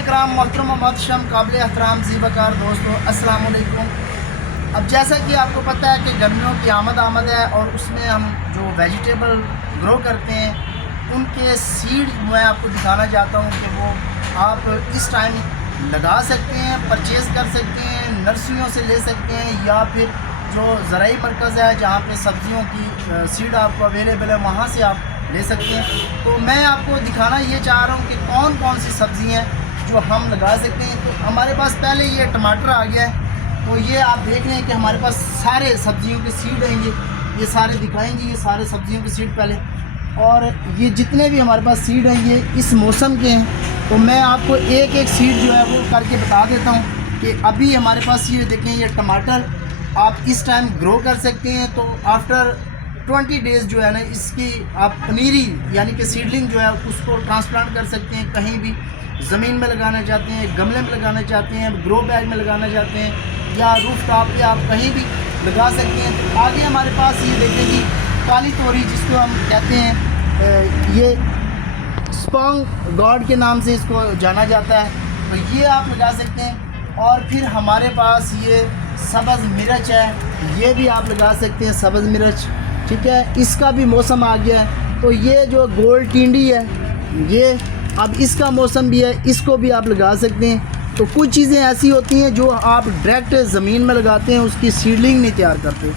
इकराम मोहतरम मोहतशम काबिल एहतराम ज़ीबाकार दोस्तों, अस्सलाम वालेकुम। अब जैसा कि आपको पता है कि गर्मियों की आमद है और उसमें हम जो वेजिटेबल ग्रो करते हैं उनके सीड मैं आपको दिखाना चाहता हूँ कि वो आप इस टाइम लगा सकते हैं, परचेज़ कर सकते हैं, नर्सरियों से ले सकते हैं या फिर जो ज़राई मरकज़ है जहाँ पे सब्ज़ियों की सीड आपको अवेलेबल है वहाँ से आप ले सकते हैं। तो मैं आपको दिखाना ये चाह रहा हूँ कि कौन कौन सी सब्ज़ी हैं जो हम लगा सकते हैं। तो हमारे पास पहले ये टमाटर आ गया है, तो ये आप देख रहे हैं कि हमारे पास सारे सब्ज़ियों के सीड हैं, ये सारे दिखाएंगे, ये सारे सब्ज़ियों के सीड पहले, और ये जितने भी हमारे पास सीड हैं ये इस मौसम के हैं। तो मैं आपको एक एक सीड जो है वो करके बता देता हूँ कि अभी हमारे पास ये देखें, ये टमाटर आप इस टाइम ग्रो कर सकते हैं। तो आफ्टर 20 डेज़ जो है ना इसकी आप पनीरी यानी कि सीडलिंग जो है उसको ट्रांसप्लांट कर सकते हैं। कहीं भी ज़मीन में लगाना चाहते हैं, गमले में लगाना चाहते हैं, ग्रो बैग में लगाना चाहते हैं या रूफ टॉप पे आप कहीं भी लगा सकते हैं। तो आगे हमारे पास ये देखें कि काली तोरी जिसको हम कहते हैं, ये स्पॉन्ग गॉड के नाम से इसको जाना जाता है, तो ये आप लगा सकते हैं। और फिर हमारे पास ये सब्ज़ मिर्च है, ये भी आप लगा सकते हैं, सब्ज़ मिर्च, ठीक है। इसका भी मौसम आ गया है। तो ये जो गोल्ड टिंडी है ये अब इसका मौसम भी है, इसको भी आप लगा सकते हैं। तो कुछ चीज़ें ऐसी होती हैं जो आप डायरेक्ट ज़मीन में लगाते हैं, उसकी सीडलिंग नहीं तैयार करते।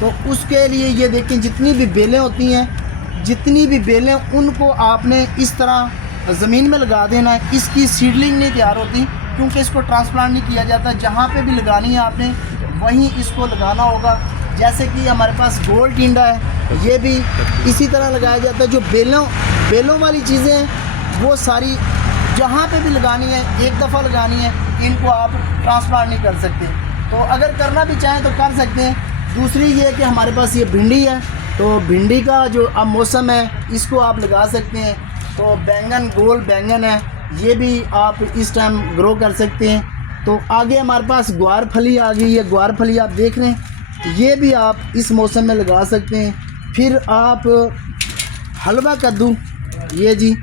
तो उसके लिए ये देखें, जितनी भी बेलें होती हैं, जितनी भी बेलें उनको आपने इस तरह ज़मीन में लगा देना है। इसकी सीडलिंग नहीं तैयार होती क्योंकि इसको ट्रांसप्लांट नहीं किया जाता। जहाँ पे भी लगानी है आपने वहीं इसको लगाना होगा। जैसे कि हमारे पास गोल्ड टिंडा है, ये भी इसी तरह लगाया जाता है। जो बेलों वाली चीज़ें हैं वो सारी जहाँ पे भी लगानी है एक दफ़ा लगानी है, इनको आप ट्रांसप्लांट नहीं कर सकते। तो अगर करना भी चाहें तो कर सकते हैं। दूसरी ये कि हमारे पास ये भिंडी है, तो भिंडी का जो अब मौसम है इसको आप लगा सकते हैं। तो बैंगन, गोल बैंगन है, ये भी आप इस टाइम ग्रो कर सकते हैं। तो आगे हमारे पास ग्वार फली आ गई है, ग्वार फली आप देख रहे हैं, ये भी आप इस मौसम में लगा सकते हैं। फिर आप हलवा कद्दू, ये जी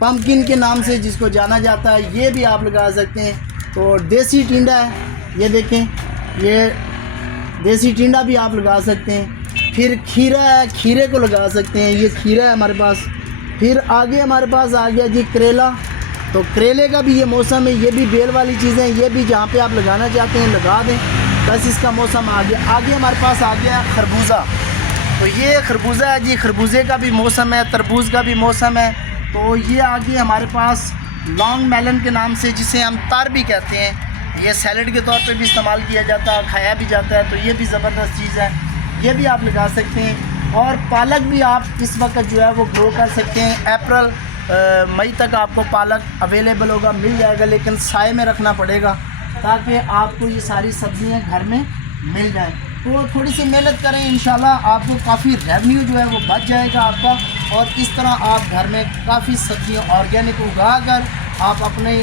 पम्पकिन के नाम से जिसको जाना जाता है, ये भी आप लगा सकते हैं। तो देसी टिंडा है, ये देखें, ये देसी टिंडा भी आप लगा सकते हैं। फिर खीरा है, खीरे को लगा सकते हैं, ये खीरा है हमारे पास। फिर आगे हमारे पास आ गया जी करेला, तो करेले का भी ये मौसम है, ये भी बेल वाली चीज़ें, ये भी जहाँ पे आप लगाना चाहते हैं लगा दें, बस इसका मौसम आ गया। आगे हमारे पास आ गया खरबूजा, तो ये खरबूजा है जी, खरबूजे का भी मौसम है, तरबूज का भी मौसम है। तो ये आगे हमारे पास लॉन्ग मेलन के नाम से, जिसे हम तार भी कहते हैं, ये सैलड के तौर पे भी इस्तेमाल किया जाता है, खाया भी जाता है। तो ये भी ज़बरदस्त चीज़ है, ये भी आप लगा सकते हैं। और पालक भी आप इस वक्त जो है वो ग्रो कर सकते हैं। अप्रैल मई तक आपको पालक अवेलेबल होगा, मिल जाएगा, लेकिन साए में रखना पड़ेगा ताकि आपको ये सारी सब्ज़ियाँ घर में मिल जाएं। तो थोड़ी सी मेहनत करें, इंशाल्लाह आपको काफ़ी रेवेन्यू जो है वो बच जाएगा आपका। और इस तरह आप घर में काफ़ी सब्ज़ियाँ ऑर्गेनिक उगा कर आप अपने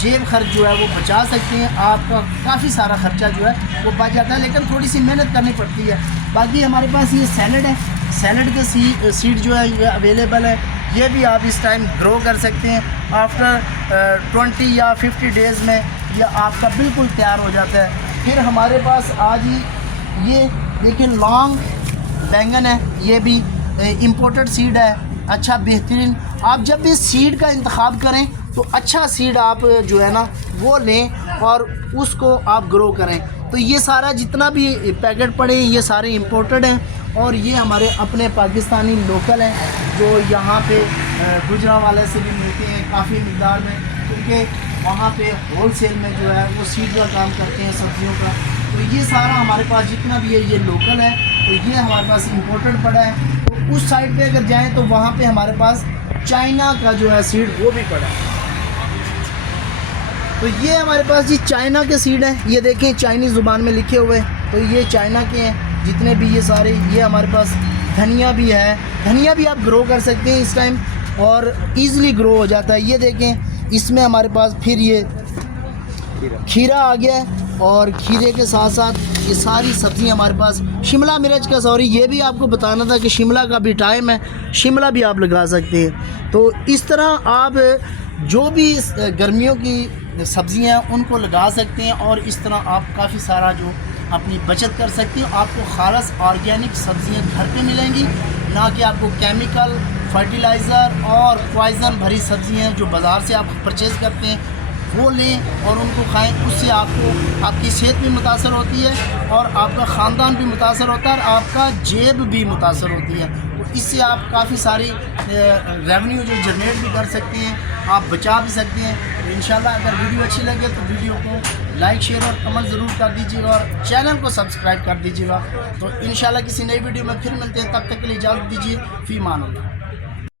जेब खर्च जो है वो बचा सकते हैं। आपका काफ़ी सारा ख़र्चा जो है वो बच जाता है, लेकिन थोड़ी सी मेहनत करनी पड़ती है। बाकी हमारे पास ये सैलड है, सैलड के सीड जो है ये अवेलेबल है, ये भी आप इस टाइम ग्रो कर सकते हैं। आफ्टर 20 या 50 डेज़ में यह आपका बिल्कुल तैयार हो जाता है। फिर हमारे पास आज ये देखिए लॉन्ग बैंगन है, ये भी इम्पोर्टेड सीड है, अच्छा बेहतरीन। आप जब भी सीड का इंतखाब करें तो अच्छा सीड आप जो है ना वो लें और उसको आप ग्रो करें। तो ये सारा जितना भी पैकेट पड़े ये सारे इम्पोर्टेड हैं और ये हमारे अपने पाकिस्तानी लोकल हैं जो यहाँ पे गुजरांवाले से भी मिलते हैं काफ़ी मिक़दार में, क्योंकि वहाँ पे होलसेल में जो है वो सीड का काम करते हैं सब्ज़ियों का। तो ये सारा हमारे पास जितना भी है ये लोकल है, तो ये हमारे पास इम्पोर्टेड पड़ा है। तो उस साइड पे अगर जाएं तो वहाँ पे हमारे पास चाइना का जो है सीड वो भी पड़ा है। तो ये हमारे पास जी चाइना के सीड हैं, ये देखें चाइनीज़ ज़ुबान में लिखे हुए, तो ये चाइना के हैं जितने भी ये सारे। ये हमारे पास धनिया भी है, धनिया भी आप ग्रो कर सकते हैं इस टाइम और ईज़िली ग्रो हो जाता है। ये देखें इसमें हमारे पास फिर ये खीरा आ गया है और खीरे के साथ साथ ये सारी सब्ज़ियाँ हमारे पास। शिमला मिर्च का सॉरी ये भी आपको बताना था कि शिमला का भी टाइम है, शिमला भी आप लगा सकते हैं। तो इस तरह आप जो भी गर्मियों की सब्ज़ियाँ उनको लगा सकते हैं और इस तरह आप काफ़ी सारा जो अपनी बचत कर सकते हैं। आपको खालस ऑर्गेनिक सब्ज़ियाँ घर पे मिलेंगी, ना कि आपको केमिकल फर्टिलाइज़र और पॉइज़न भरी सब्ज़ियाँ जो बाज़ार से आप परचेज़ करते हैं वो लें और उनको खाएं। उससे आपको आपकी सेहत भी मुतासर होती है और आपका ख़ानदान भी मुतासर होता है और आपका जेब भी मुतासर होती है। तो इससे आप काफ़ी सारी रेवेन्यू जो जनरेट भी कर सकते हैं, आप बचा भी सकते हैं। तो इंशाल्लाह अगर वीडियो अच्छी लगे तो वीडियो को लाइक शेयर और कमेंट ज़रूर कर दीजिएगा और चैनल को सब्सक्राइब कर दीजिएगा। तो इंशाल्लाह किसी नई वीडियो में फिर मिलते हैं, तब तक के लिए इजाज़त दीजिए। फ़ी मान अल्लाह।